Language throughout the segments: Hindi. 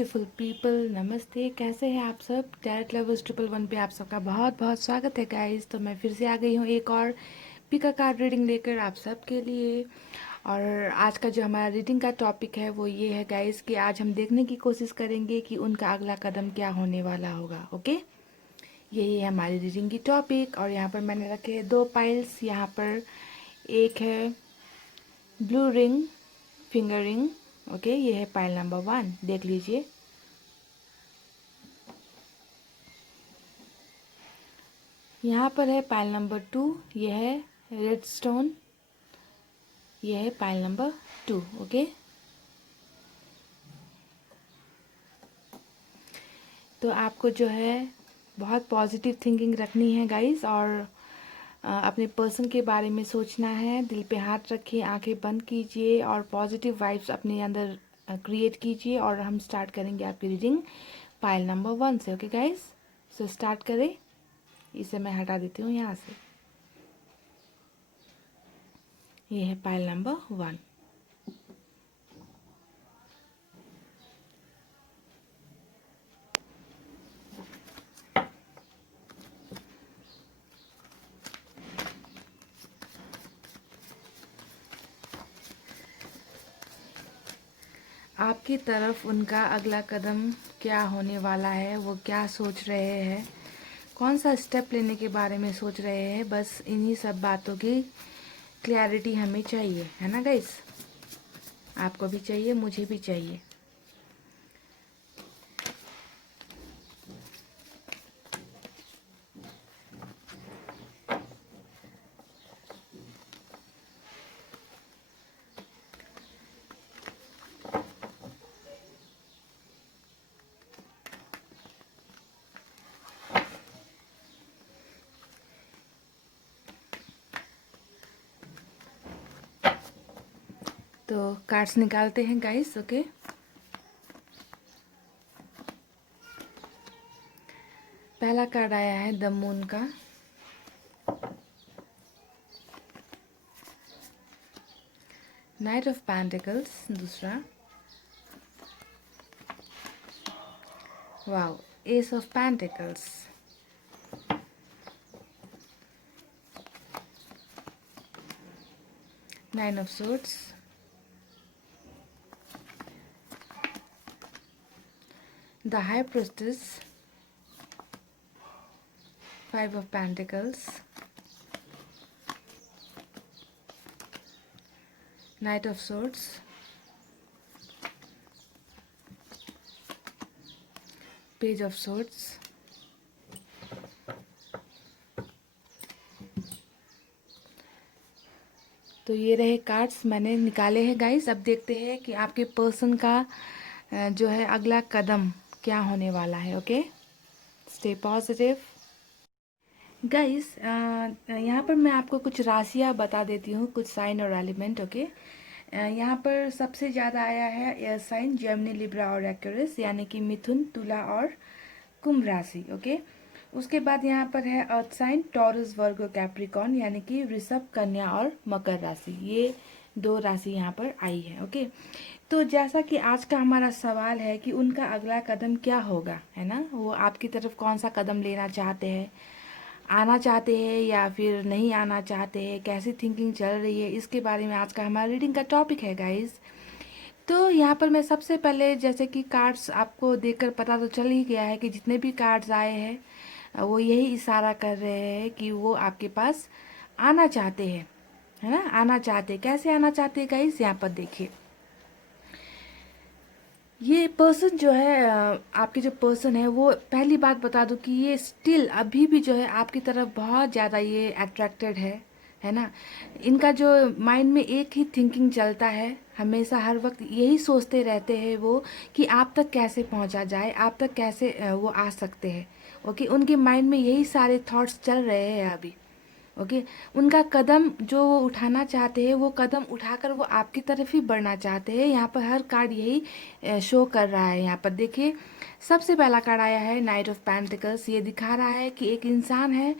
ब्यूटीफुल पीपल, नमस्ते। कैसे हैं आप सब? टैरेट लवर्स 111 पे आप सबका बहुत बहुत स्वागत है गाइस। तो मैं फिर से आ गई हूँ एक और पिका कार्ड रीडिंग लेकर आप सब के लिए। और आज का जो हमारा रीडिंग का टॉपिक है वो ये है गाइस कि आज हम देखने की कोशिश करेंगे कि उनका अगला कदम क्या होने वाला होगा। ओके, यही है हमारी रीडिंग की टॉपिक। और यहाँ पर मैंने रखे हैं 2 पाइल्स। यहाँ पर एक है blue ring finger ring. Okay, ये है पाइल नंबर 1, देख लीजिए। यहाँ पर है पाइल नंबर 2, ये है रेड स्टोन, ये है पाइल नंबर 2। ओके, तो आपको जो है बहुत पॉजिटिव थिंकिंग रखनी है गाइस, और अपने पर्सन के बारे में सोचना है। दिल पे हाथ रखिए, आंखें बंद कीजिए और पॉजिटिव वाइब्स अपने अंदर क्रिएट कीजिए। और हम स्टार्ट करेंगे आपकी रीडिंग पाइल नंबर 1 से। ओके गाइस, सो स्टार्ट करें। इसे मैं हटा देती हूँ यहाँ से। ये है पाइल नंबर 1। आपकी तरफ उनका अगला कदम क्या होने वाला है, वो क्या सोच रहे हैं, कौन सा स्टेप लेने के बारे में सोच रहे हैं, बस इन्हीं सब बातों की क्लैरिटी हमें चाहिए, है ना गाइस? आपको भी चाहिए, मुझे भी चाहिए। तो कार्ड्स निकालते हैं गाइस। ओके, पहला कार्ड आया है द मून का। नाइट ऑफ पेंटिकल्स दूसरा। Wow, S of pentacles. Nine of swords. The high priestess. 5 of Pentacles, Knight of Swords, Page of Swords, तो ये रहे कार्ड्स मैंने निकाले हैं गाइस। अब देखते हैं कि आपके पर्सन का जो है अगला कदम क्या होने वाला है। Okay, stay positive guys. यहाँ पर मैं आपको कुछ राशियाँ बता देती हूँ, कुछ साइन और एलिमेंट। ओके, यहाँ पर सबसे ज़्यादा आया है एयर साइन, जेमिनी, लिब्रा और एक्वेरियस, यानी कि मिथुन, तुला और कुंभ राशि। ओके, उसके बाद यहाँ पर है अर्थ साइन, टॉरस, वर्गो, कैप्रिकॉर्न, यानी कि वृषभ, कन्या और मकर राशि। ये 2 राशि यहाँ पर आई है। ओके, तो जैसा कि आज का हमारा सवाल है कि उनका अगला कदम क्या होगा, है ना? वो आपकी तरफ कौन सा कदम लेना चाहते हैं, आना चाहते हैं या फिर नहीं आना चाहते हैं, कैसी थिंकिंग चल रही है, इसके बारे में आज का हमारा रीडिंग का टॉपिक है गाइस। तो यहाँ पर मैं सबसे पहले, जैसे कि कार्ड्स आपको देखकर पता तो चल ही गया है कि जितने भी कार्ड्स आए हैं वो यही इशारा कर रहे हैं कि वो आपके पास आना चाहते हैं, है ना? आना चाहते हैं। कैसे आना चाहते हैं गाइस? यहाँ पर देखिए, ये पर्सन जो है, आपके जो पर्सन है, वो पहली बात बता दूं कि ये स्टिल अभी भी जो है आपकी तरफ बहुत ज़्यादा ये अट्रैक्टेड है ना? इनका जो माइंड में एक ही थिंकिंग चलता है, हमेशा हर वक्त यही सोचते रहते हैं वो कि आप तक कैसे पहुंचा जाए, आप तक कैसे वो आ सकते हैं। ओके, उनके माइंड में यही सारे थॉट्स चल रहे हैं अभी। ओके। उनका कदम जो वो उठाना चाहते हैं, वो कदम उठाकर वो आपकी तरफ ही बढ़ना चाहते हैं। यहाँ पर हर कार्ड यही शो कर रहा है। यहाँ पर देखिए, सबसे पहला कार्ड आया है नाइट ऑफ पेंटिकल्स। ये दिखा रहा है कि एक इंसान है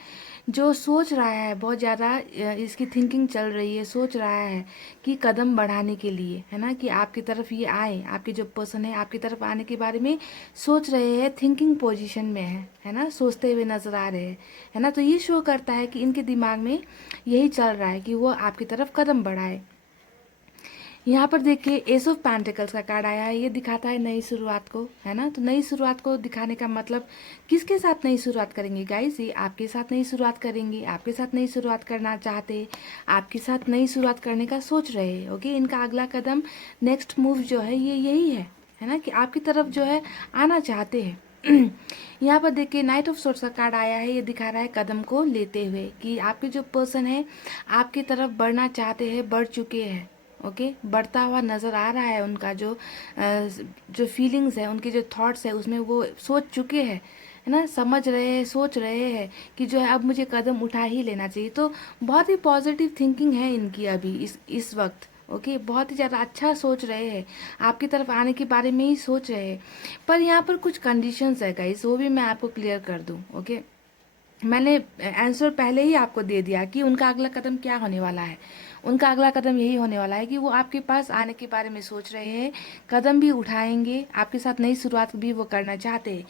जो सोच रहा है, बहुत ज़्यादा इसकी थिंकिंग चल रही है, सोच रहा है कि कदम बढ़ाने के लिए, है ना, कि आपकी तरफ ये आए, आपके जो पर्सन है आपकी तरफ आने के बारे में सोच रहे हैं, थिंकिंग पोजीशन में है ना, सोचते हुए नजर आ रहे हैं, है ना। तो ये शो करता है कि इनके दिमाग में यही चल रहा है कि वो आपकी तरफ कदम बढ़ाए। यहाँ पर देखिए एस ऑफ पेंटिकल्स का कार्ड आया है। ये दिखाता है नई शुरुआत को, है ना। तो नई शुरुआत को दिखाने का मतलब किसके साथ नई शुरुआत करेंगे गाइस? ये आपके साथ नई शुरुआत करेंगे, आपके साथ नई शुरुआत करना चाहते, आपके साथ नई शुरुआत करने का सोच रहे हैं। ओके, इनका अगला कदम, नेक्स्ट मूव जो है ये यही है ना, कि आपकी तरफ जो है आना चाहते हैं। यहाँ पर देखिए नाइट ऑफ सोर्ट्स का कार्ड आया है। ये दिखा रहा है कदम को लेते हुए कि आपके जो पर्सन है आपकी तरफ बढ़ना चाहते हैं, बढ़ चुके हैं। ओके, बढ़ता हुआ नज़र आ रहा है। उनका जो फीलिंग्स है, उनके जो थॉट्स है, उसमें वो सोच चुके हैं, है ना, समझ रहे हैं, सोच रहे हैं कि जो है अब मुझे कदम उठा ही लेना चाहिए। तो बहुत ही पॉजिटिव थिंकिंग है इनकी अभी इस वक्त। ओके, बहुत ही ज़्यादा अच्छा सोच रहे हैं, आपकी तरफ आने के बारे में ही सोच रहे हैं। पर यहाँ पर कुछ कंडीशंस है गाइस, वो भी मैं आपको क्लियर कर दूँ। ओके, मैंने आंसर पहले ही आपको दे दिया कि उनका अगला कदम क्या होने वाला है। उनका अगला कदम यही होने वाला है कि वो आपके पास आने के बारे में सोच रहे हैं, कदम भी उठाएंगे, आपके साथ नई शुरुआत भी वो करना चाहते हैं।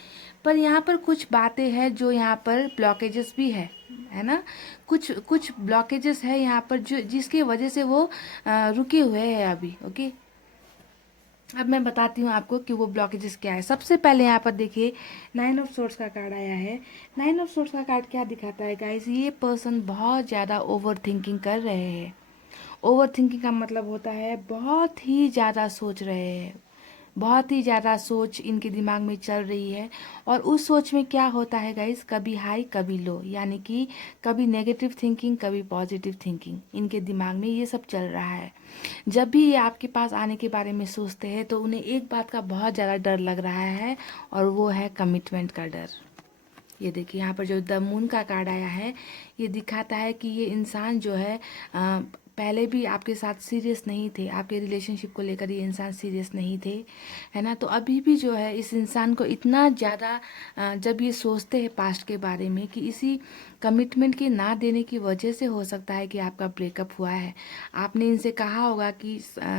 पर यहाँ पर कुछ बातें हैं जो यहाँ पर ब्लॉकेजेस भी है ना। कुछ कुछ ब्लॉकेजेस है यहाँ पर जो जिसकी वजह से वो रुके हुए हैं अभी। ओके, अब मैं बताती हूँ आपको कि वो ब्लॉकेजेस क्या है। सबसे पहले यहाँ पर देखिए नाइन ऑफ सोर्ट्स का कार्ड आया है। नाइन ऑफ सोर्ट्स का कार्ड क्या दिखाता है गाइस? ये पर्सन बहुत ज़्यादा ओवर थिंकिंग कर रहे हैं। ओवर थिंकिंग का मतलब होता है बहुत ही ज़्यादा सोच रहे हैं, बहुत ही ज़्यादा सोच इनके दिमाग में चल रही है। और उस सोच में क्या होता है गाइस, कभी हाई कभी लो, यानी कि कभी नेगेटिव थिंकिंग कभी पॉजिटिव थिंकिंग, इनके दिमाग में ये सब चल रहा है। जब भी ये आपके पास आने के बारे में सोचते हैं तो उन्हें एक बात का बहुत ज़्यादा डर लग रहा है, और वो है कमिटमेंट का डर। ये देखिए यहाँ पर जो द मून का कार्ड आया है, ये दिखाता है कि ये इंसान जो है पहले भी आपके साथ सीरियस नहीं थे, आपके रिलेशनशिप को लेकर ये इंसान सीरियस नहीं थे, है ना। तो अभी भी जो है इस इंसान को इतना ज़्यादा जब ये सोचते हैं पास्ट के बारे में कि इसी कमिटमेंट के ना देने की वजह से हो सकता है कि आपका ब्रेकअप हुआ है। आपने इनसे कहा होगा कि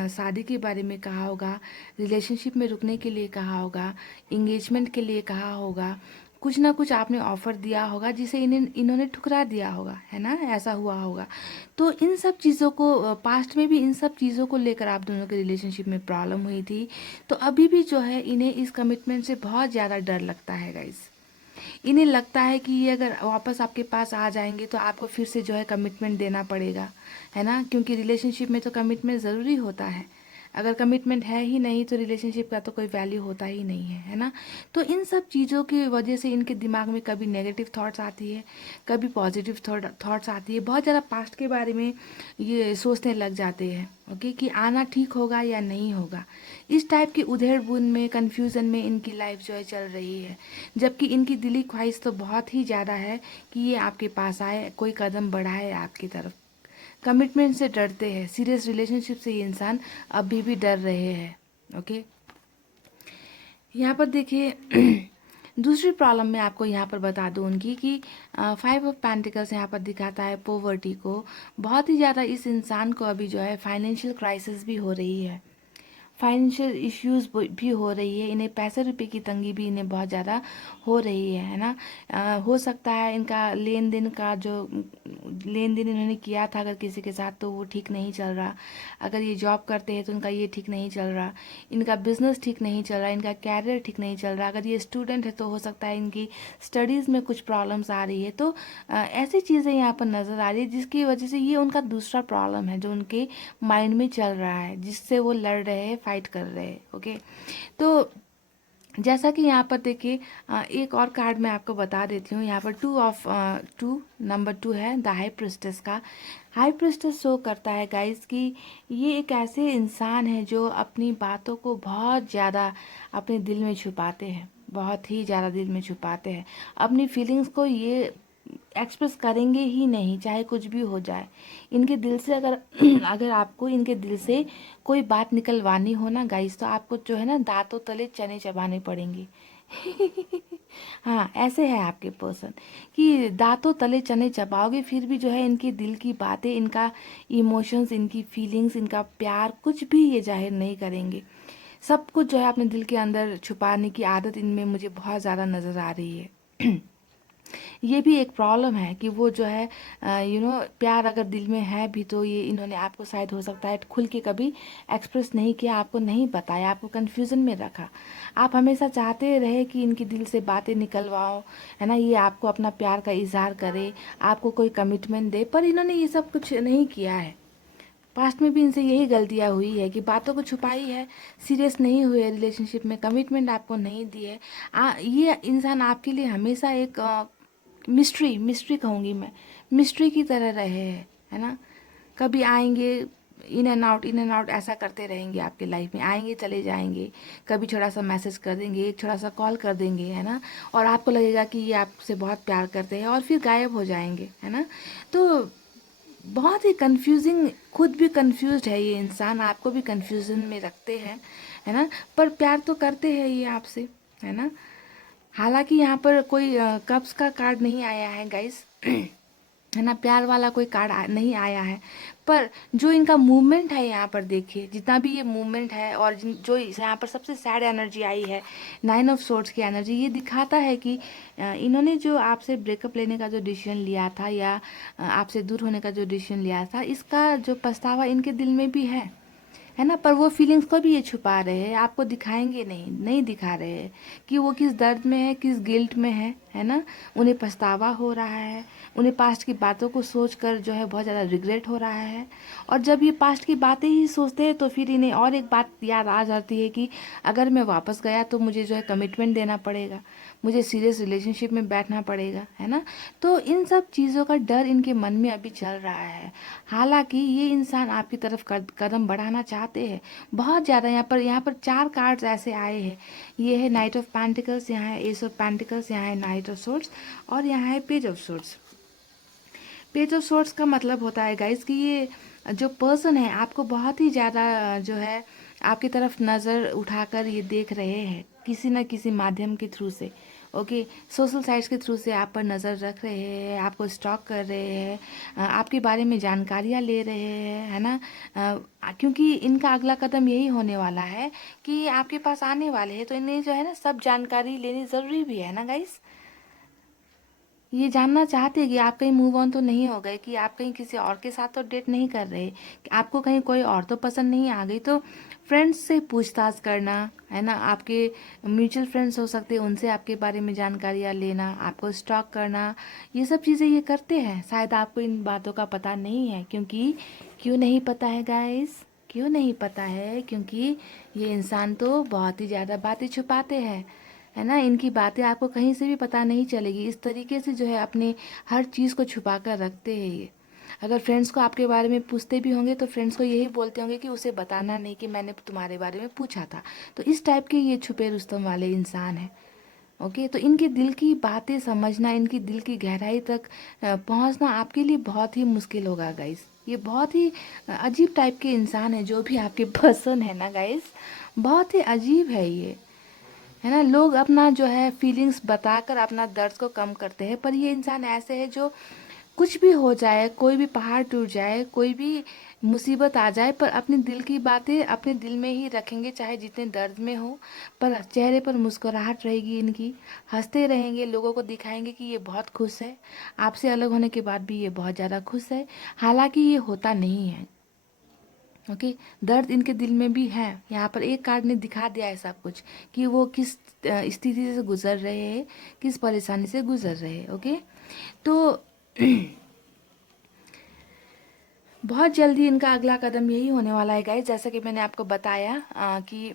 शादी के बारे में कहा होगा, रिलेशनशिप में रुकने के लिए कहा होगा, इंगेजमेंट के लिए कहा होगा, कुछ ना कुछ आपने ऑफर दिया होगा जिसे इन्होंने ठुकरा दिया होगा, है ना, ऐसा हुआ होगा। तो इन सब चीज़ों को पास्ट में भी इन सब चीज़ों को लेकर आप दोनों के रिलेशनशिप में प्रॉब्लम हुई थी। तो अभी भी जो है इन्हें इस कमिटमेंट से बहुत ज़्यादा डर लगता है गाइस। इन्हें लगता है कि ये अगर वापस आपके पास आ जाएंगे तो आपको फिर से जो है कमिटमेंट देना पड़ेगा, है ना, क्योंकि रिलेशनशिप में तो कमिटमेंट ज़रूरी होता है। अगर कमिटमेंट है ही नहीं तो रिलेशनशिप का तो कोई वैल्यू होता ही नहीं है ना। तो इन सब चीज़ों की वजह से इनके दिमाग में कभी नेगेटिव थॉट्स आती है, कभी पॉजिटिव थॉट्स आती है, बहुत ज़्यादा पास्ट के बारे में ये सोचने लग जाते हैं। ओके, कि आना ठीक होगा या नहीं होगा। इस टाइप की उधेड़-बुन में, कन्फ्यूज़न में इनकी लाइफ जो है चल रही है। जबकि इनकी दिली ख्वाहिश तो बहुत ही ज़्यादा है कि ये आपके पास आए, कोई कदम बढ़ाए आपकी तरफ। कमिटमेंट से डरते हैं, सीरियस रिलेशनशिप से ये इंसान अभी भी डर रहे हैं। ओके, यहाँ पर देखिए दूसरी प्रॉब्लम मैं आपको यहाँ पर बता दूँ उनकी कि 5 ऑफ पेंटिकल्स यहाँ पर दिखाता है पोवर्टी को। बहुत ही ज़्यादा इस इंसान को अभी जो है फाइनेंशियल क्राइसिस भी हो रही है, फाइनेंशियल इश्यूज भी हो रही है, इन्हें पैसे रुपए की तंगी भी इन्हें बहुत ज़्यादा हो रही है ना। हो सकता है इनका लेन देन इन्होंने किया था अगर किसी के साथ तो वो ठीक नहीं चल रहा। अगर ये जॉब करते हैं तो उनका ये ठीक नहीं चल रहा, इनका बिजनेस ठीक नहीं चल रहा, इनका कैरियर ठीक नहीं चल रहा। अगर ये स्टूडेंट है तो हो सकता है इनकी स्टडीज़ में कुछ प्रॉब्लम्स आ रही है। तो ऐसी चीज़ें यहाँ पर नज़र आ रही है जिसकी वजह से ये उनका दूसरा प्रॉब्लम है जो उनके माइंड में चल रहा है, जिससे वो लड़ रहे हैं, फाइट कर रहे हैं। ओके, तो जैसा कि यहाँ पर देखिए एक और कार्ड मैं आपको बता देती हूँ। यहाँ पर नंबर 2 है द हाई प्रिस्टेस का। हाई प्रिस्टेस शो करता है गाइस कि ये एक ऐसे इंसान है जो अपनी बातों को बहुत ज़्यादा अपने दिल में छुपाते हैं, बहुत ही ज़्यादा दिल में छुपाते हैं। अपनी फीलिंग्स को ये एक्सप्रेस करेंगे ही नहीं, चाहे कुछ भी हो जाए। इनके दिल से अगर अगर आपको इनके दिल से कोई बात निकलवानी हो ना गाइस, तो आपको जो है ना दांतों तले चने चबाने पड़ेंगे। हाँ, ऐसे है आपके पर्सन कि दांतों तले चने चबाओगे फिर भी जो है इनके दिल की बातें, इनका इमोशंस, इनकी फीलिंग्स, इनका प्यार कुछ भी ये जाहिर नहीं करेंगे। सब कुछ जो है अपने दिल के अंदर छुपाने की आदत इनमें मुझे बहुत ज़्यादा नज़र आ रही है। ये भी एक प्रॉब्लम है कि वो जो है प्यार अगर दिल में है भी तो ये इन्होंने आपको शायद हो सकता है खुल के कभी एक्सप्रेस नहीं किया, आपको नहीं बताया, आपको कन्फ्यूज़न में रखा। आप हमेशा चाहते रहे कि इनके दिल से बातें निकलवाओ, है ना, ये आपको अपना प्यार का इजहार करे, आपको कोई कमिटमेंट दे, पर इन्होंने ये सब कुछ नहीं किया है। पास्ट में भी इनसे यही गलतियाँ हुई है कि बातों को छुपाई है, सीरियस नहीं हुए रिलेशनशिप में, कमिटमेंट आपको नहीं दी है। ये इंसान आपके लिए हमेशा एक मिस्ट्री मिस्ट्री कहूँगी मैं, मिस्ट्री की तरह रहे हैं, है ना। कभी आएंगे, इन एंड आउट ऐसा करते रहेंगे आपके लाइफ में, आएंगे चले जाएंगे, कभी छोटा सा मैसेज कर देंगे, एक छोटा सा कॉल कर देंगे, है ना, और आपको लगेगा कि ये आपसे बहुत प्यार करते हैं और फिर गायब हो जाएंगे, है ना। तो बहुत ही कंफ्यूजिंग, खुद भी कंफ्यूज्ड है ये इंसान, आपको भी कंफ्यूजन में रखते हैं, है ना, पर प्यार तो करते हैं ये आपसे, है ना। हालांकि यहाँ पर कोई कप्स का कार्ड नहीं आया है गाइस, है ना, प्यार वाला कोई कार्ड नहीं आया है। पर जो इनका मूवमेंट है यहाँ पर देखिए, जितना भी ये मूवमेंट है और जो यहाँ पर सबसे सैड एनर्जी आई है, 9 ऑफ सोर्ड्स की एनर्जी, ये दिखाता है कि इन्होंने जो आपसे ब्रेकअप लेने का जो डिसीजन लिया था या आपसे दूर होने का जो डिसीजन लिया था, इसका जो पछतावा इनके दिल में भी है ना। पर वो फीलिंग्स को भी ये छुपा रहे हैं, आपको दिखाएंगे नहीं, नहीं दिखा रहे हैं कि वो किस दर्द में है, किस गिल्ट में है ना। उन्हें पछतावा हो रहा है, उन्हें पास्ट की बातों को सोच कर जो है बहुत ज़्यादा रिग्रेट हो रहा है। और जब ये पास्ट की बातें ही सोचते हैं तो फिर इन्हें और एक बात याद आ जाती है कि अगर मैं वापस गया तो मुझे जो है कमिटमेंट देना पड़ेगा, मुझे सीरियस रिलेशनशिप में बैठना पड़ेगा, है ना। तो इन सब चीज़ों का डर इनके मन में अभी चल रहा है। हालांकि ये इंसान आपकी तरफ कदम बढ़ाना चाहते हैं बहुत ज़्यादा। यहाँ पर 4 कार्ड्स ऐसे आए हैं, ये है नाइट ऑफ पेंटिकल्स, यहाँ है एस ऑफ पेंटिकल्स, यहाँ है नाइट ऑफ सोर्ड्स और यहाँ है page of swords. Page of swords का मतलब होता है गाइस कि ये जो पर्सन है आपको बहुत ही ज़्यादा जो है आपकी तरफ नज़र उठाकर ये देख रहे हैं किसी न किसी माध्यम के थ्रू से। ओके, सोशल साइट्स के थ्रू से आप पर नज़र रख रहे हैं, आपको स्टॉक कर रहे हैं, आपके बारे में जानकारियाँ ले रहे हैं, है ना। क्योंकि इनका अगला कदम यही होने वाला है कि आपके पास आने वाले हैं, तो इन्हें जो है ना सब जानकारी लेनी ज़रूरी भी है ना गाइस। ये जानना चाहते हैं कि आप कहीं मूव ऑन तो नहीं हो गए, कि आप कहीं किसी और के साथ तो डेट नहीं कर रहे, कि आपको कहीं कोई और तो पसंद नहीं आ गई। तो फ्रेंड्स से पूछताछ करना, है ना, आपके म्यूचुअल फ्रेंड्स हो सकते हैं, उनसे आपके बारे में जानकारियाँ लेना, आपको स्टॉक करना, ये सब चीज़ें ये करते हैं। शायद आपको इन बातों का पता नहीं है, क्योंकि क्यों नहीं पता है गाइस, क्यों नहीं पता है, क्योंकि ये इंसान तो बहुत ही ज़्यादा बातें छुपाते हैं, है ना। इनकी बातें आपको कहीं से भी पता नहीं चलेगी, इस तरीके से जो है अपने हर चीज़ को छुपा कर रखते हैं ये। अगर फ्रेंड्स को आपके बारे में पूछते भी होंगे तो फ्रेंड्स को यही बोलते होंगे कि उसे बताना नहीं कि मैंने तुम्हारे बारे में पूछा था। तो इस टाइप के ये छुपे रुस्तम वाले इंसान हैं। ओके, तो इनके दिल की बातें समझना, इनकी दिल की गहराई तक पहुंचना आपके लिए बहुत ही मुश्किल होगा गाइस। ये बहुत ही अजीब टाइप के इंसान है, जो भी आपके पर्सन है ना गाइस, बहुत ही अजीब है ये, है ना। लोग अपना जो है फीलिंग्स बताकर अपना दर्द को कम करते हैं, पर ये इंसान ऐसे है जो कुछ भी हो जाए, कोई भी पहाड़ टूट जाए, कोई भी मुसीबत आ जाए, पर अपने दिल की बातें अपने दिल में ही रखेंगे, चाहे जितने दर्द में हो। पर चेहरे पर मुस्कुराहट रहेगी इनकी, हंसते रहेंगे, लोगों को दिखाएंगे कि ये बहुत खुश है, आपसे अलग होने के बाद भी ये बहुत ज़्यादा खुश है। हालांकि ये होता नहीं है। ओके, दर्द इनके दिल में भी है। यहाँ पर एक कार्ड ने दिखा दिया है सब कुछ, कि वो किस स्थिति से गुजर रहे हैं, किस परेशानी से गुजर रहे हैं। ओके, तो बहुत जल्दी इनका अगला कदम यही होने वाला है गाइस, जैसा कि मैंने आपको बताया कि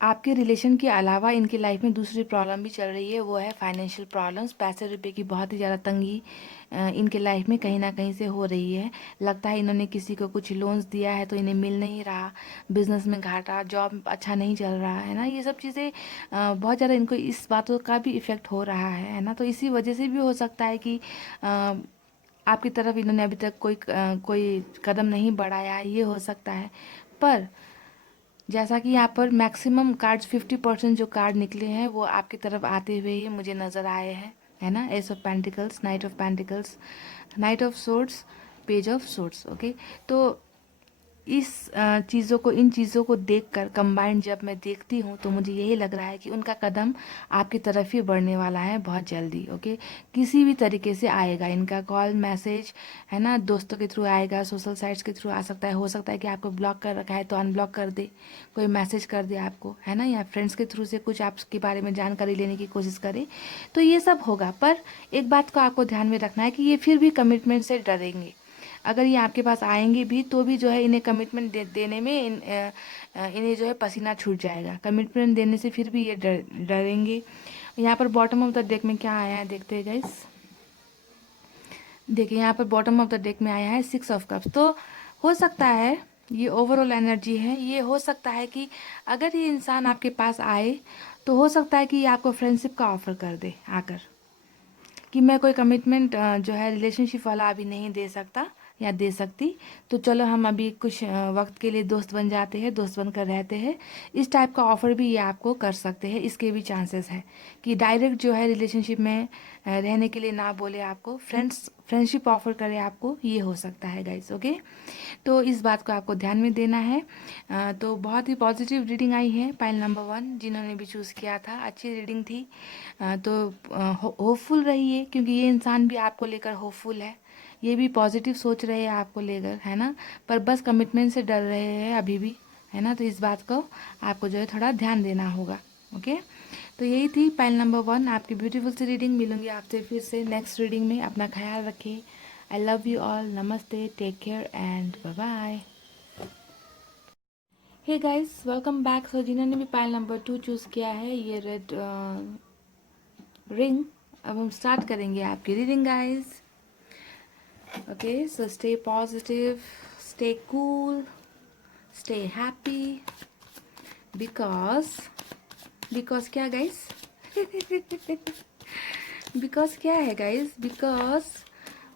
आपके रिलेशन के अलावा इनकी लाइफ में दूसरी प्रॉब्लम भी चल रही है, वो है फाइनेंशियल प्रॉब्लम्स। पैसे रुपए की बहुत ही ज़्यादा तंगी इनके लाइफ में कहीं ना कहीं से हो रही है। लगता है इन्होंने किसी को कुछ लोन्स दिया है तो इन्हें मिल नहीं रहा, बिजनेस में घाटा, जॉब अच्छा नहीं चल रहा है ना। ये सब चीज़ें बहुत ज़्यादा इनको इस बातों का भी इफ़ेक्ट हो रहा है ना। तो इसी वजह से भी हो सकता है कि आपकी तरफ इन्होंने अभी तक कोई कदम नहीं बढ़ाया है, ये हो सकता है। पर जैसा कि यहाँ पर मैक्सिमम कार्ड्स 50% जो कार्ड निकले हैं वो आपकी तरफ आते हुए ही मुझे नज़र आए हैं, है ना। S of pentacles, night of pentacles, night of swords, page of swords. Okay, तो इस चीज़ों को, इन चीज़ों को देखकर कंबाइंड जब मैं देखती हूँ तो मुझे यही लग रहा है कि उनका कदम आपकी तरफ ही बढ़ने वाला है बहुत जल्दी। ओके, किसी भी तरीके से आएगा इनका कॉल, मैसेज, है ना। दोस्तों के थ्रू आएगा, सोशल साइट्स के थ्रू आ सकता है, हो सकता है कि आपको ब्लॉक कर रखा है तो अनब्लॉक कर दे, कोई मैसेज कर दे आपको, है ना, या फ्रेंड्स के थ्रू से कुछ आपके बारे में जानकारी लेने की कोशिश करे, तो ये सब होगा। पर एक बात को आपको ध्यान में रखना है कि ये फिर भी कमिटमेंट से डरेंगे। अगर ये आपके पास आएंगे भी तो भी जो है इन्हें कमिटमेंट देने में इन्हें जो है पसीना छूट जाएगा। कमिटमेंट देने से फिर भी ये डरेंगे। यहाँ पर बॉटम ऑफ द डेक में क्या आया है देखते हैं गाइस। देखिए यहाँ पर बॉटम ऑफ द डेक में आया है 6 ऑफ कप्स। तो हो सकता है, ये ओवरऑल एनर्जी है, ये हो सकता है कि अगर ये इंसान आपके पास आए तो हो सकता है कि ये आपको फ्रेंडशिप का ऑफर कर दे आकर, कि मैं कोई कमिटमेंट जो है रिलेशनशिप वाला अभी नहीं दे सकता या दे सकती, तो चलो हम अभी कुछ वक्त के लिए दोस्त बन जाते हैं, दोस्त बनकर रहते हैं। इस टाइप का ऑफर भी ये आपको कर सकते हैं। इसके भी चांसेस है कि डायरेक्ट जो है रिलेशनशिप में रहने के लिए ना बोले आपको, फ्रेंडशिप ऑफर करे आपको, ये हो सकता है गाइस। ओके, तो इस बात को आपको ध्यान में देना है। तो बहुत ही पॉजिटिव रीडिंग आई है पाइल नंबर 1, जिन्होंने भी चूज़ किया था, अच्छी रीडिंग थी। तो होपफुल रहिए, क्योंकि ये इंसान भी आपको लेकर होपफुल है, ये भी पॉजिटिव सोच रहे हैं आपको लेकर, है ना। पर बस कमिटमेंट से डर रहे हैं अभी भी, है ना। तो इस बात को आपको जो है थोड़ा ध्यान देना होगा। ओके, तो यही थी पाइल नंबर 1, आपकी ब्यूटीफुल सी रीडिंग। मिलूंगी आपसे फिर से नेक्स्ट रीडिंग में। अपना ख्याल रखिए। आई लव यू ऑल, नमस्ते, take care and bye bye. Hey guys, welcome back. So जिन्होंने भी पाइल नंबर 2 चूज़ किया है, ये रेड रिंग, अब हम स्टार्ट करेंगे आपकी reading guys. Okay, so stay positive, stay cool, stay happy, because क्या गाइस बिकॉज क्या है guys, because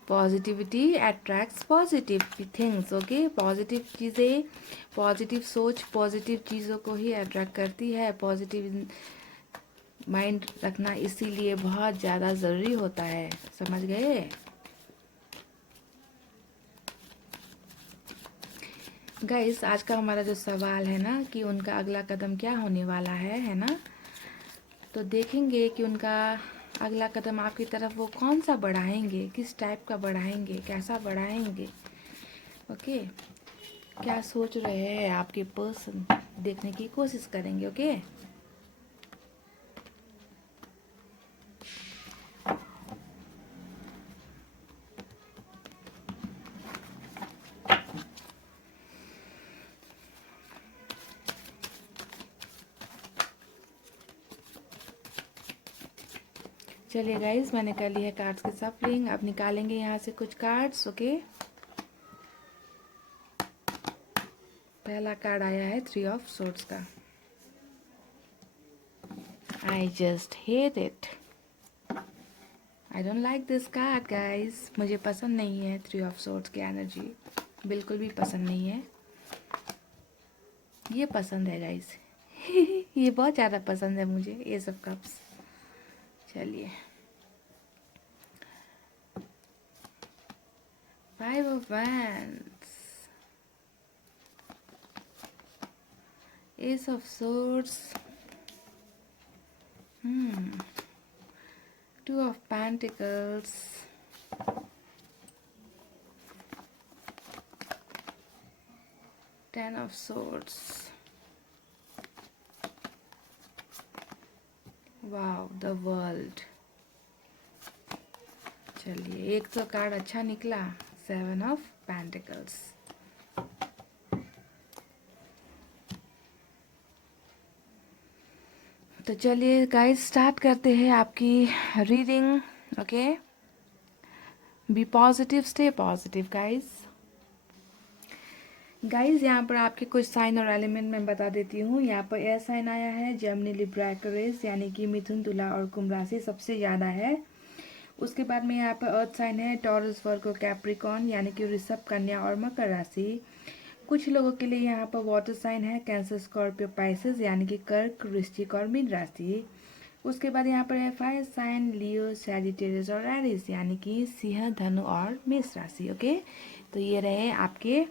positivity attracts positive things. Okay, positive चीज़ें, पॉजिटिव सोच, पॉजिटिव चीज़ों को ही अट्रैक्ट करती है। पॉजिटिव माइंड रखना इसीलिए बहुत ज़्यादा ज़रूरी होता है, समझ गए गाइस। आज का हमारा जो सवाल है ना कि उनका अगला कदम क्या होने वाला है ना। तो देखेंगे कि उनका अगला कदम आपकी तरफ वो कौन सा बढ़ाएंगे, किस टाइप का बढ़ाएंगे, कैसा बढ़ाएंगे। ओके, क्या सोच रहे हैं आपके पर्सन, देखने की कोशिश करेंगे। ओके, चलिए गाइस, मैंने कर ली है कार्ड्स की सफलिंग। अब निकालेंगे यहाँ से कुछ कार्ड्स। ओके, पहला कार्ड आया है 3 ऑफ सोर्ड्स का। I just hate it, I don't like this card guys. मुझे पसंद नहीं है 3 ऑफ सोर्ड्स की एनर्जी, बिल्कुल भी पसंद नहीं है। ये पसंद है गाइस ये बहुत ज़्यादा पसंद है मुझे ये सब कप्स। चलिए, 5 of wands, S of swords, 2 of pentacles, 10 of swords. Wow, the world. चलिए, एक तो कार्ड अच्छा निकला, 7 ऑफ पेंटिकल्स। तो चलिए गाइस स्टार्ट करते हैं आपकी reading. Okay, be positive, stay positive guys. Guys यहाँ पर आपके कुछ साइन और एलिमेंट मैं बता देती हूँ। यहाँ पर एयर साइन आया है, जेमिनी, लिब्रा, एक्वेरियस यानी कि मिथुन, तुला और कुंभ राशि सबसे ज़्यादा है। उसके बाद में यहाँ पर अर्थ साइन है, टॉरस, वर्गो, कैप्रिकॉन यानी कि ऋषभ, कन्या और मकर राशि। कुछ लोगों के लिए यहाँ पर वाटर साइन है, कैंसर, स्कॉर्पियो, पाइसेस यानी कि कर्क, वृश्चिक और मीन राशि। उसके बाद यहाँ पर है फायर साइन, लियो, सैजिटेरियस और एरिस यानी कि सिंह, धनु और मेष राशि। ओके, तो ये रहे आपके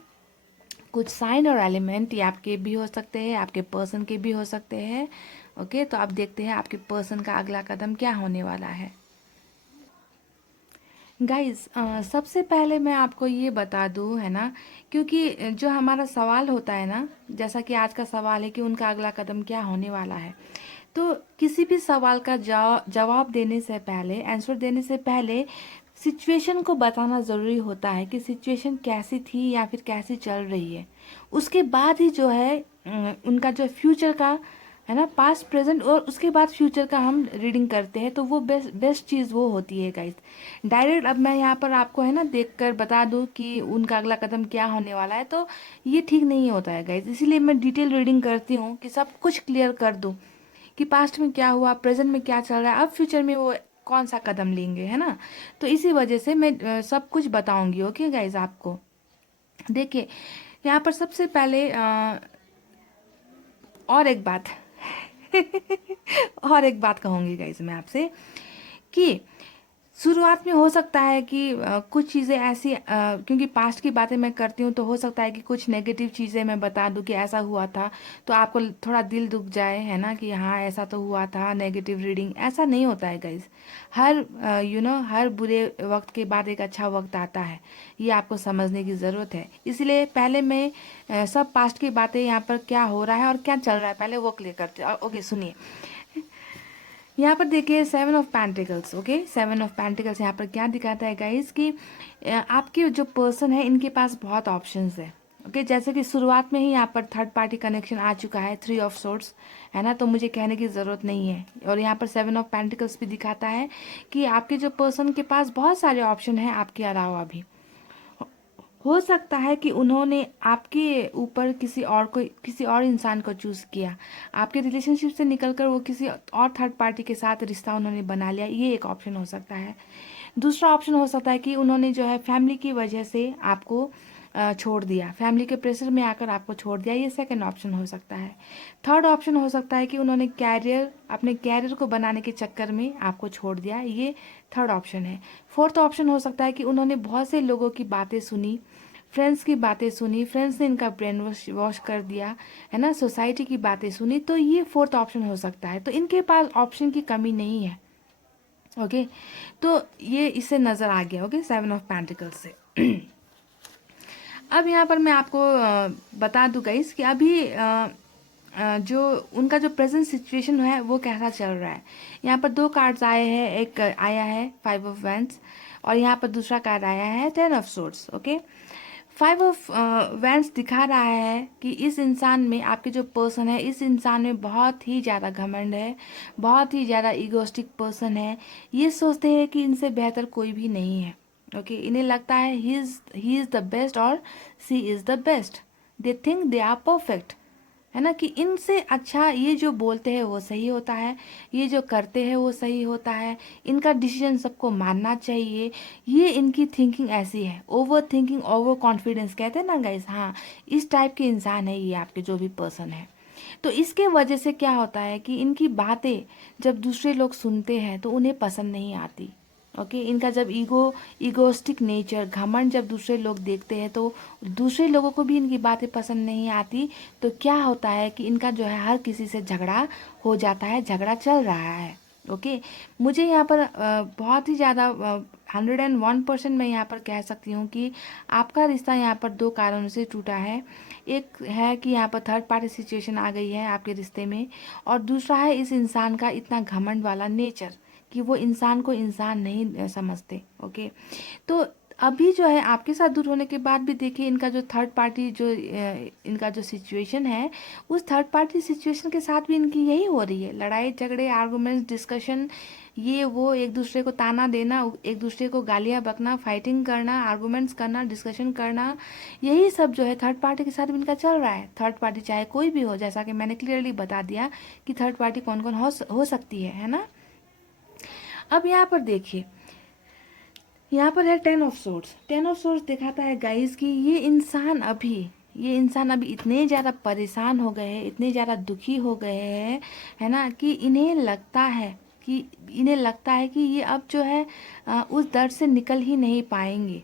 कुछ साइन और एलिमेंट। ये आपके भी हो सकते हैं, आपके पर्सन के भी हो सकते हैं। ओके, तो अब देखते हैं आपके पर्सन का अगला कदम क्या होने वाला है। गाइस सबसे पहले मैं आपको ये बता दूं, है ना, क्योंकि जो हमारा सवाल होता है ना, जैसा कि आज का सवाल है कि उनका अगला कदम क्या होने वाला है, तो किसी भी सवाल का जवाब देने से पहले, आंसर देने से पहले सिचुएशन को बताना ज़रूरी होता है कि सिचुएशन कैसी थी या फिर कैसी चल रही है। उसके बाद ही जो है उनका जो फ्यूचर का, है ना, पास्ट, प्रेजेंट और उसके बाद फ्यूचर का हम रीडिंग करते हैं, तो वो बेस्ट चीज़ वो होती है गाइस। डायरेक्ट अब मैं यहाँ पर आपको, है ना, देखकर बता दूँ कि उनका अगला कदम क्या होने वाला है, तो ये ठीक नहीं होता है गाइस। इसीलिए मैं डिटेल रीडिंग करती हूँ कि सब कुछ क्लियर कर दूँ कि पास्ट में क्या हुआ, प्रेजेंट में क्या चल रहा है, अब फ्यूचर में वो कौन सा कदम लेंगे, है ना। तो इसी वजह से मैं सब कुछ बताऊंगी। ओके गाइज, आपको देखिए यहाँ पर सबसे पहले और एक बात और एक बात कहूँगी गाइज मैं आपसे कि शुरुआत में हो सकता है कि कुछ चीज़ें ऐसी, क्योंकि पास्ट की बातें मैं करती हूँ, तो हो सकता है कि कुछ नेगेटिव चीज़ें मैं बता दूँ कि ऐसा हुआ था, तो आपको थोड़ा दिल दुख जाए, है ना, कि हाँ ऐसा तो हुआ था, नेगेटिव रीडिंग। ऐसा नहीं होता है गाइज। हर हर बुरे वक्त के बाद एक अच्छा वक्त आता है, ये आपको समझने की ज़रूरत है। इसलिए पहले मैं सब पास्ट की बातें, यहाँ पर क्या हो रहा है और क्या चल रहा है, पहले वो क्लियर करते हैं। ओके सुनिए, यहाँ पर देखिए 7 of pentacles. Okay, 7 of pentacles यहाँ पर क्या दिखाता है गाइस कि आपके जो पर्सन है इनके पास बहुत ऑप्शंस है। ओके, जैसे कि शुरुआत में ही यहाँ पर थर्ड पार्टी कनेक्शन आ चुका है, 3 ऑफ सोर्ट्स, है ना, तो मुझे कहने की ज़रूरत नहीं है। और यहाँ पर 7 ऑफ पेंटिकल्स भी दिखाता है कि आपके जो पर्सन के पास बहुत सारे ऑप्शन हैं आपके अलावा भी। हो सकता है कि उन्होंने आपके ऊपर किसी और इंसान को चूज़ किया, आपके रिलेशनशिप से निकलकर वो किसी और थर्ड पार्टी के साथ रिश्ता उन्होंने बना लिया, ये एक ऑप्शन हो सकता है। दूसरा ऑप्शन हो सकता है कि उन्होंने जो है फैमिली की वजह से आपको छोड़ दिया, फैमिली के प्रेशर में आकर आपको छोड़ दिया, ये सेकंड ऑप्शन हो सकता है। थर्ड ऑप्शन हो सकता है कि उन्होंने अपने कैरियर को बनाने के चक्कर में आपको छोड़ दिया, ये थर्ड ऑप्शन है। फोर्थ ऑप्शन हो सकता है कि उन्होंने बहुत से लोगों की बातें सुनी, फ्रेंड्स की बातें सुनी, फ्रेंड्स ने इनका ब्रेन वॉश कर दिया, है ना, सोसाइटी की बातें सुनी, तो ये फोर्थ ऑप्शन हो सकता है। तो इनके पास ऑप्शन की कमी नहीं है। ओके, तो ये इससे नज़र आ गया। ओके, 7 ऑफ पेंटिकल्स से अब यहाँ पर मैं आपको बता दूँ गाइस कि अभी जो उनका जो प्रेजेंट सिचुएशन है वो कैसा चल रहा है। यहाँ पर 2 कार्ड्स आए हैं, एक आया है 5 ऑफ वैंड्स और यहाँ पर दूसरा कार्ड आया है 10 of swords. Okay, 5 of wands दिखा रहा है कि इस इंसान में, आपके जो पर्सन है, इस इंसान में बहुत ही ज़्यादा घमंड है, बहुत ही ज़्यादा ईगोस्टिक पर्सन है। ये सोचते हैं कि इनसे बेहतर कोई भी नहीं है। ओके, इन्हें लगता है ही इज़ द बेस्ट और C is the best. They think they are perfect, है ना, कि इनसे अच्छा ये जो बोलते हैं वो सही होता है, ये जो करते हैं वो सही होता है, इनका डिसीजन सबको मानना चाहिए। ये इनकी थिंकिंग ऐसी है, ओवर थिंकिंग, ओवर कॉन्फिडेंस कहते हैं ना गाइस, हाँ, इस टाइप के इंसान है ये आपके जो भी पर्सन है। तो इसके वजह से क्या होता है कि इनकी बातें जब दूसरे लोग सुनते हैं तो उन्हें पसंद नहीं आती। ओके, इनका जब ईगोस्टिक नेचर, घमंड जब दूसरे लोग देखते हैं तो दूसरे लोगों को भी इनकी बातें पसंद नहीं आती। तो क्या होता है कि इनका जो है हर किसी से झगड़ा हो जाता है, झगड़ा चल रहा है। ओके, मुझे यहाँ पर बहुत ही ज़्यादा 101% मैं यहाँ पर कह सकती हूँ कि आपका रिश्ता यहाँ पर 2 कारणों से टूटा है। एक है कि यहाँ पर थर्ड पार्टी सिचुएशन आ गई है आपके रिश्ते में, और दूसरा है इस इंसान का इतना घमंड वाला नेचर कि वो इंसान को इंसान नहीं समझते। ओके, तो अभी जो है आपके साथ दूर होने के बाद भी देखिए इनका जो थर्ड पार्टी जो इनका जो सिचुएशन है, उस थर्ड पार्टी सिचुएशन के साथ भी इनकी यही हो रही है, लड़ाई झगड़े, आर्गुमेंट्स, डिस्कशन, ये वो, एक दूसरे को ताना देना, एक दूसरे को गालियाँ बकना, फाइटिंग करना, आर्गुमेंट्स करना, डिस्कशन करना, यही सब जो है थर्ड पार्टी के साथ भी इनका चल रहा है। थर्ड पार्टी चाहे कोई भी हो, जैसा कि मैंने क्लियरली बता दिया कि थर्ड पार्टी कौन कौन हो सकती है ना। अब यहाँ पर देखिए, यहाँ पर है ten of swords. Ten of swords दिखाता है गाइस कि ये इंसान अभी इतने ज़्यादा परेशान हो गए हैं, इतने ज़्यादा दुखी हो गए हैं, है ना, कि इन्हें लगता है कि ये अब जो है उस दर्द से निकल ही नहीं पाएंगे,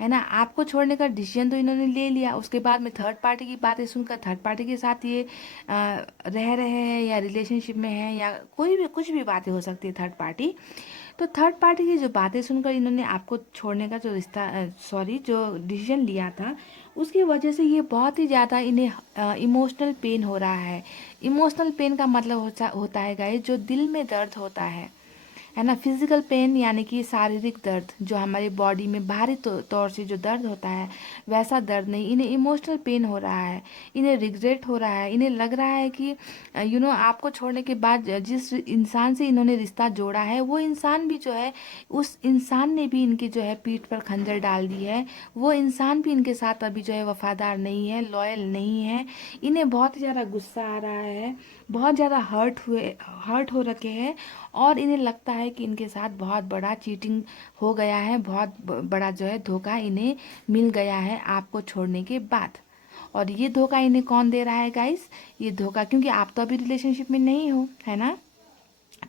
है ना। आपको छोड़ने का डिसीजन तो इन्होंने ले लिया, उसके बाद में थर्ड पार्टी की बातें सुनकर थर्ड पार्टी के साथ ये रह रहे हैं या रिलेशनशिप में हैं, या कोई भी कुछ भी बातें हो सकती है थर्ड पार्टी। तो थर्ड पार्टी की जो बातें सुनकर इन्होंने आपको छोड़ने का जो डिसीजन लिया था, उसकी वजह से ये बहुत ही ज़्यादा इन्हें इमोशनल पेन हो रहा है। इमोशनल पेन का मतलब होता है गाइस जो दिल में दर्द होता है ना। फिजिकल पेन यानी कि शारीरिक दर्द, जो हमारी बॉडी में बाहरी तौर से जो दर्द होता है वैसा दर्द नहीं, इन्हें इमोशनल पेन हो रहा है, इन्हें रिग्रेट हो रहा है, इन्हें लग रहा है कि आपको छोड़ने के बाद जिस इंसान से इन्होंने रिश्ता जोड़ा है, वो इंसान भी जो है, उस इंसान ने भी इनकी जो है पीठ पर खंजर डाल दी है, वो इंसान भी इनके साथ अभी जो है वफादार नहीं है, लॉयल नहीं है। इन्हें बहुत ज़्यादा गुस्सा आ रहा है, बहुत ज़्यादा हर्ट हो रखे हैं, और इन्हें लगता है कि इनके साथ बहुत बड़ा चीटिंग हो गया है, बहुत बड़ा जो है धोखा इन्हें मिल गया है आपको छोड़ने के बाद। और ये धोखा इन्हें कौन दे रहा है गाइस? ये धोखा, क्योंकि आप तो अभी रिलेशनशिप में नहीं हो, है ना,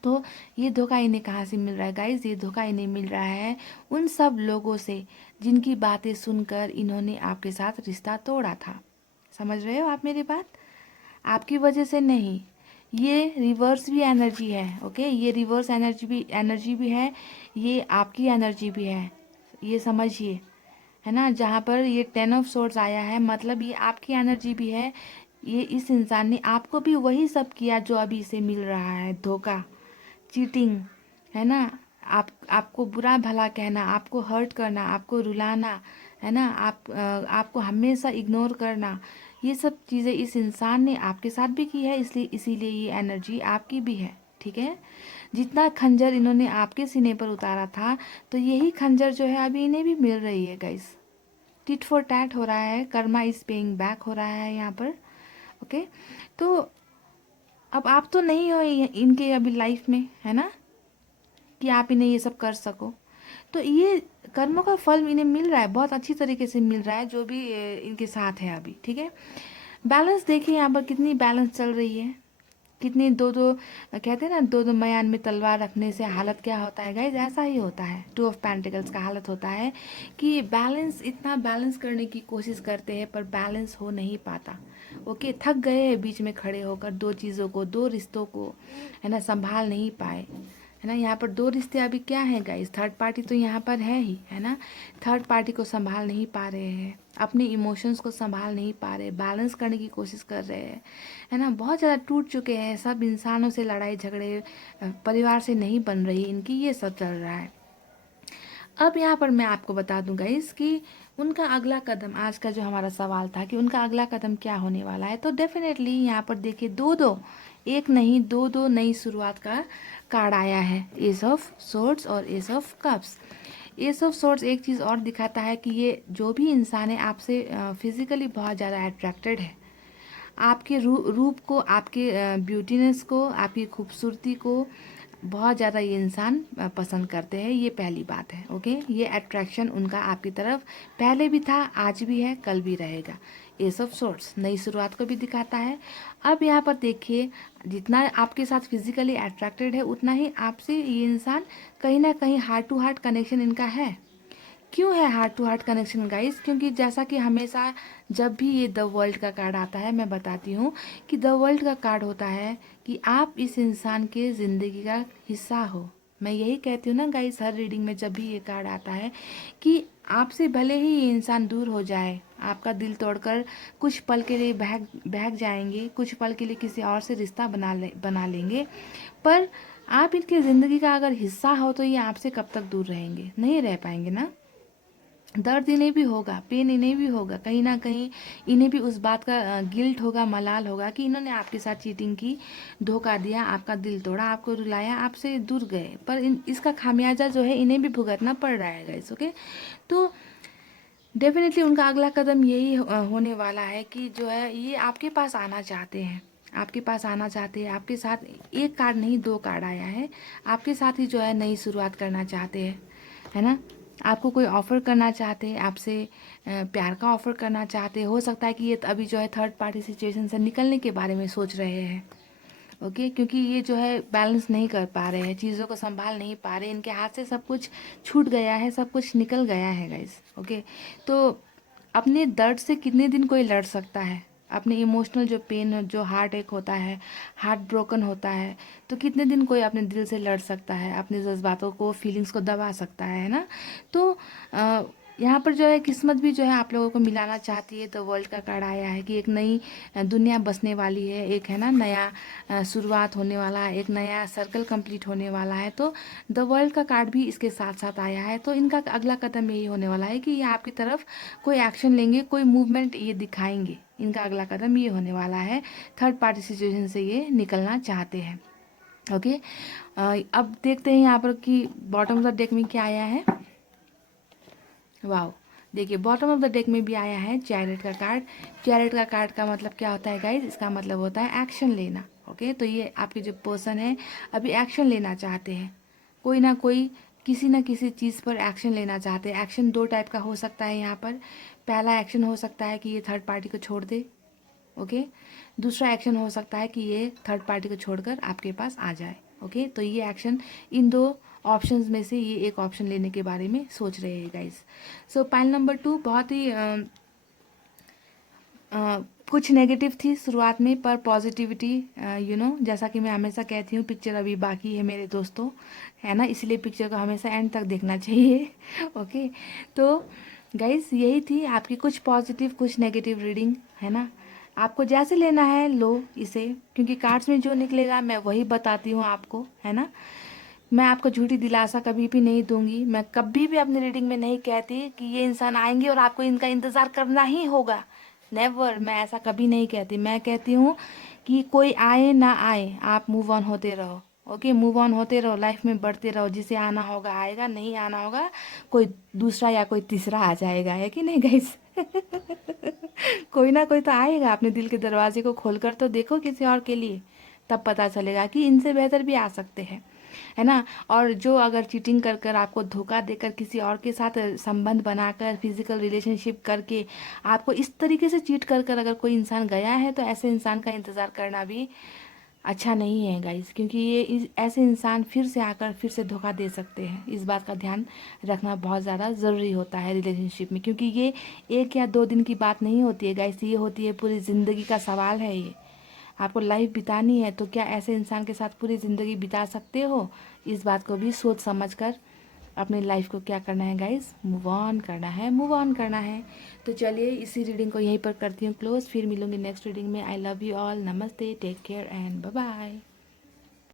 तो ये धोखा इन्हें कहाँ से मिल रहा है गाइस? ये धोखा इन्हें मिल रहा है उन सब लोगों से जिनकी बातें सुनकर इन्होंने आपके साथ रिश्ता तोड़ा था। समझ रहे हो आप मेरी बात? आपकी वजह से नहीं, ये रिवर्स भी एनर्जी है, ओके, ये रिवर्स एनर्जी भी है, ये आपकी एनर्जी भी है, ये समझिए, है ना। जहाँ पर ये टेन ऑफ सोर्ड्स आया है, मतलब ये आपकी एनर्जी भी है। ये इस इंसान ने आपको भी वही सब किया जो अभी इसे मिल रहा है, धोखा, चीटिंग, है ना। आपको बुरा भला कहना, आपको हर्ट करना, आपको रुलाना, है ना, आपको हमेशा इग्नोर करना, ये सब चीज़ें इस इंसान ने आपके साथ भी की है, इसलिए इसीलिए ये एनर्जी आपकी भी है, ठीक है। जितना खंजर इन्होंने आपके सीने पर उतारा था, तो यही खंजर जो है अभी इन्हें भी मिल रही है गाइस। टिट फॉर टैट हो रहा है, कर्मा इज पेइंग बैक हो रहा है यहाँ पर, ओके। तो अब आप तो नहीं हो इनके अभी लाइफ में, है ना, कि आप इन्हें ये सब कर सको। तो ये कर्मों का फल इन्हें मिल रहा है, बहुत अच्छी तरीके से मिल रहा है, जो भी इनके साथ है अभी, ठीक है। बैलेंस देखिए यहाँ पर कितनी बैलेंस चल रही है, कितनी दो दो कहते हैं ना, दो दो मयान में तलवार रखने से हालत क्या होता है गाइज? ऐसा ही होता है, टू ऑफ पेंटिकल्स का हालत होता है कि बैलेंस, इतना बैलेंस करने की कोशिश करते हैं पर बैलेंस हो नहीं पाता, ओके। थक गए हैं बीच में खड़े होकर, दो चीज़ों को, दो रिश्तों को, है ना, संभाल नहीं पाए, है ना। यहाँ पर दो रिश्ते अभी क्या हैं गाइस? थर्ड पार्टी तो यहाँ पर है ही, है ना। थर्ड पार्टी को संभाल नहीं पा रहे हैं, अपने इमोशंस को संभाल नहीं पा रहे, बैलेंस करने की कोशिश कर रहे हैं, है ना। बहुत ज़्यादा टूट चुके हैं, सब इंसानों से लड़ाई झगड़े, परिवार से नहीं बन रही इनकी, ये सब चल रहा है। अब यहाँ पर मैं आपको बता दूं गाइस कि उनका अगला कदम, आज का जो हमारा सवाल था कि उनका अगला कदम क्या होने वाला है, तो डेफिनेटली यहाँ पर देखिए दो दो, एक नहीं दो दो नई शुरुआत का कार्ड आया है, एस ऑफ सोर्ड्स और S of cups. S of swords एक चीज़ और दिखाता है कि ये जो भी इंसान है आपसे फिजिकली बहुत ज़्यादा अट्रैक्टेड है, आपके रूप को, आपके ब्यूटीनेस को, आपकी खूबसूरती को बहुत ज़्यादा ये इंसान पसंद करते हैं, ये पहली बात है, ओके। ये अट्रैक्शन उनका आपकी तरफ पहले भी था, आज भी है, कल भी रहेगा। एस ऑफ सोर्ड्स नई शुरुआत को भी दिखाता है। अब यहाँ पर देखिए, जितना आपके साथ फिजिकली अट्रैक्टेड है, उतना ही आपसे ये इंसान कहीं ना कहीं हार्ट टू हार्ट कनेक्शन इनका है। क्यों है heart to heart connection guys? क्योंकि जैसा कि हमेशा जब भी ये द वर्ल्ड का कार्ड आता है, मैं बताती हूँ कि द वर्ल्ड का कार्ड होता है कि आप इस इंसान के ज़िंदगी का हिस्सा हो। मैं यही कहती हूँ ना गाइस, हर रीडिंग में जब भी ये कार्ड आता है कि आपसे भले ही ये इंसान दूर हो जाए, आपका दिल तोड़कर कुछ पल के लिए बहक जाएंगे, कुछ पल के लिए किसी और से रिश्ता बना लेंगे, पर आप इनकी ज़िंदगी का अगर हिस्सा हो तो ये आपसे कब तक दूर रहेंगे? नहीं रह पाएंगे ना। दर्द इन्हें भी होगा, पेन इन्हें भी होगा, कहीं ना कहीं इन्हें भी उस बात का गिल्ट होगा, मलाल होगा कि इन्होंने आपके साथ चीटिंग की, धोखा दिया, आपका दिल तोड़ा, आपको रुलाया, आपसे दूर गए, पर इसका खामियाजा जो है इन्हें भी भुगतना पड़ रहा है गाइस। ओके, तो डेफिनेटली उनका अगला कदम यही होने वाला है कि जो है ये आपके पास आना चाहते हैं, आपके पास आना चाहते हैं, आपके साथ एक कार्ड नहीं 2 कार्ड आया है, आपके साथ ही जो है नई शुरुआत करना चाहते हैं, है ना। आपको कोई ऑफ़र करना चाहते हैं, आपसे प्यार का ऑफ़र करना चाहते हैं। हो सकता है कि ये अभी जो है थर्ड पार्टी सिचुएशन से निकलने के बारे में सोच रहे हैं। ओके, क्योंकि ये जो है बैलेंस नहीं कर पा रहे हैं, चीज़ों को संभाल नहीं पा रहे, इनके हाथ से सब कुछ छूट गया है, सब कुछ निकल गया है गाइस। ओके, तो अपने दर्द से कितने दिन कोई लड़ सकता है, अपने इमोशनल जो पेन, जो हार्ट एक होता है, हार्ट ब्रोकन होता है, तो कितने दिन कोई अपने दिल से लड़ सकता है, अपने जज्बातों को, फीलिंग्स को दबा सकता है ना। तो यहाँ पर जो है किस्मत भी जो है आप लोगों को मिलाना चाहती है। तो वर्ल्ड का कार्ड आया है कि एक नई दुनिया बसने वाली है, एक है ना नया शुरुआत होने वाला है, एक नया सर्कल कंप्लीट होने वाला है। तो द वर्ल्ड का कार्ड भी इसके साथ साथ आया है। तो इनका अगला कदम यही होने वाला है कि ये आपकी तरफ कोई एक्शन लेंगे, कोई मूवमेंट ये दिखाएंगे। इनका अगला कदम ये होने वाला है, थर्ड पार्टी सिचुएशन से ये निकलना चाहते हैं। ओके, अब देखते हैं यहाँ पर कि बॉटम ऑफ द डेक में क्या आया है। वाओ, देखिए बॉटम ऑफ द डेक में भी आया है चैरियट का कार्ड। चैरियट का कार्ड का मतलब क्या होता है गाइज, इसका मतलब होता है एक्शन लेना। ओके, तो ये आपके जो पर्सन है अभी एक्शन लेना चाहते हैं, कोई ना कोई किसी ना किसी चीज़ पर एक्शन लेना चाहते हैं। एक्शन 2 टाइप का हो सकता है यहाँ पर। पहला एक्शन हो सकता है कि ये थर्ड पार्टी को छोड़ दे। ओके, दूसरा एक्शन हो सकता है कि ये थर्ड पार्टी को छोड़कर आपके पास आ जाए। ओके, तो ये एक्शन इन 2 ऑप्शंस में से ये एक ऑप्शन लेने के बारे में सोच रहे हैं गाइस। सो पाइल नंबर 2 बहुत ही कुछ नेगेटिव थी शुरुआत में, पर पॉजिटिविटी जैसा कि मैं हमेशा कहती हूँ, पिक्चर अभी बाकी है मेरे दोस्तों, है ना, इसलिए पिक्चर को हमेशा एंड तक देखना चाहिए। ओके, तो गाइस यही थी आपकी कुछ पॉजिटिव कुछ नेगेटिव रीडिंग, है ना। आपको जैसे लेना है लो इसे, क्योंकि कार्ड्स में जो निकलेगा मैं वही बताती हूँ आपको, है ना। मैं आपको झूठी दिलासा कभी भी नहीं दूंगी। मैं कभी भी अपनी रीडिंग में नहीं कहती कि ये इंसान आएंगे और आपको इनका इंतज़ार करना ही होगा। नेवर, मैं ऐसा कभी नहीं कहती। मैं कहती हूँ कि कोई आए ना आए, आप मूव ऑन होते रहो। ओके, मूव ऑन होते रहो, लाइफ में बढ़ते रहो। जिसे आना होगा आएगा, नहीं आना होगा कोई दूसरा या कोई तीसरा आ जाएगा, है कि नहीं गाइस। कोई ना कोई तो आएगा। अपने दिल के दरवाजे को खोलकर तो देखो किसी और के लिए, तब पता चलेगा कि इनसे बेहतर भी आ सकते हैं, है ना। और जो अगर चीटिंग कर कर आपको धोखा देकर किसी और के साथ संबंध बनाकर फिजिकल रिलेशनशिप करके आपको इस तरीके से चीट कर कर अगर कोई इंसान गया है, तो ऐसे इंसान का इंतज़ार करना भी अच्छा नहीं है गाइस, क्योंकि ये ऐसे इंसान फिर से आकर फिर से धोखा दे सकते हैं। इस बात का ध्यान रखना बहुत ज़्यादा ज़रूरी होता है रिलेशनशिप में, क्योंकि ये 1 या 2 दिन की बात नहीं होती है गाइस, ये होती है पूरी ज़िंदगी का सवाल है। ये आपको लाइफ बितानी है, तो क्या ऐसे इंसान के साथ पूरी ज़िंदगी बिता सकते हो। इस बात को भी सोच समझ कर अपनी लाइफ को क्या करना है गाइस, मूव ऑन करना है, मूव ऑन करना है। तो चलिए इसी रीडिंग को यहीं पर करती हूँ क्लोज, फिर मिलूंगी नेक्स्ट रीडिंग में। आई लव यू ऑल, नमस्ते, take care and bye bye.